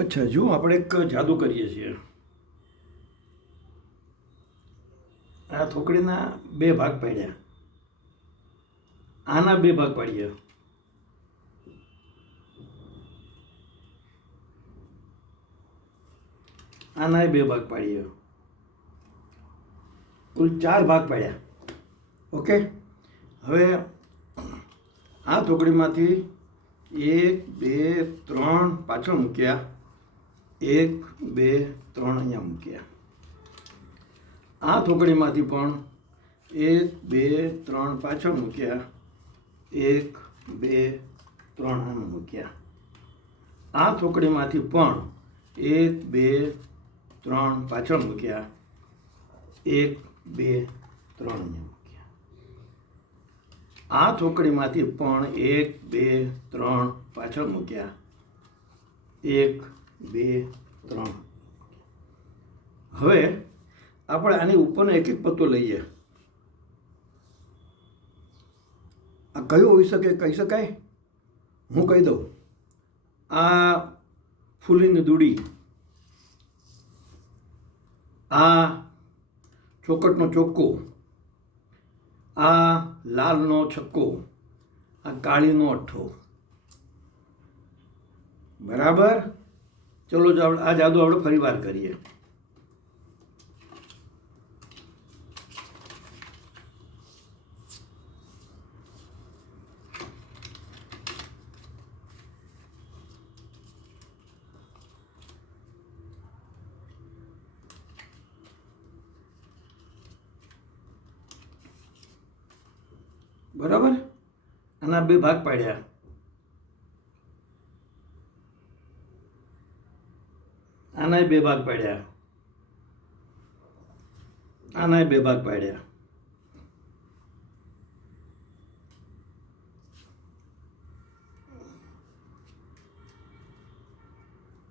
અચ્છા, જો આપણે એક જાદુ કરીએ છીએ. આ થોકડીના બે ભાગ પાડ્યા. આના બે ભાગ પાડીએ. આના બે ભાગ પાડીએ. કુલ ચાર ભાગ પાડ્યા. ઓકે? હવે આ થોકડીમાંથી એક, બે, ત્રણ પાછળ મૂક્યા. એક, બે, ત્રણ અહીંયા મૂક્યા. આ થોકડીમાંથી પણ એક, બે, ત્રણ પાછળ મૂક્યા. એક, બે, ત્રણ આમ મૂક્યા. આ થોકડીમાંથી પણ એક, બે, ત્રણ પાછળ મૂક્યા. એક, બે, ત્રણ અહીંયા મૂક્યા. આ થોકડીમાંથી પણ એક, બે, ત્રણ પાછળ મૂક્યા. એક બે, ત્રણ. હવે આપણે આની ઉપરનો એક એક પત્તો લઈએ. આ કયો હોઈ શકે કહી શકાય? હું કહી દઉં. આ ફૂલીની દૂડી. આ ચોકટનો ચોક્કો. આ લાલનો છક્કો. આ કાળીનો અઠ્ઠો. બરાબર? ચલો જો આ જાદુ આપણે ફરી વાર કરીએ. બરાબર? આના બે ભાગ પાડ્યા. આનાય બે ભાગ પાડ્યા. આનાય બે ભાગ પાડ્યા.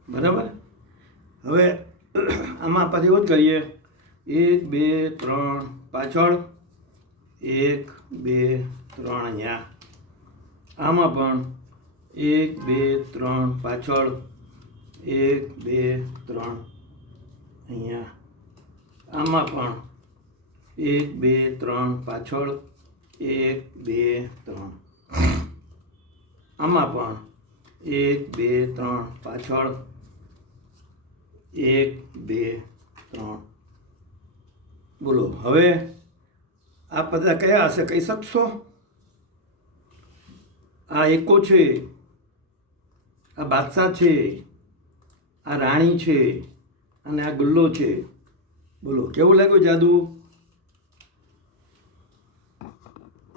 બરાબર? હવે આમાં પછી એવું જ કરીએ. એક, બે, ત્રણ, પાછળ. એક, બે, ત્રણ અહીંયા. આમાં પણ એક, બે, ત્રણ પાછળ. એક, બે, ત્રણ. અહીંયા. આમાં પણ એક, બે, ત્રણ પાછળ એક, બે, ત્રણ. આમાં પણ એક, બે, ત્રણ પાછળ એક, બે, ત્રણ. બોલો, હવે આ બધા કયા હશે? કહી શકશો? આ એકો છે. આ બાદશાહ છે. આ રાણી છે અને આ ગુલ્લો છે. બોલો કેવું લાગ્યું જાદુ?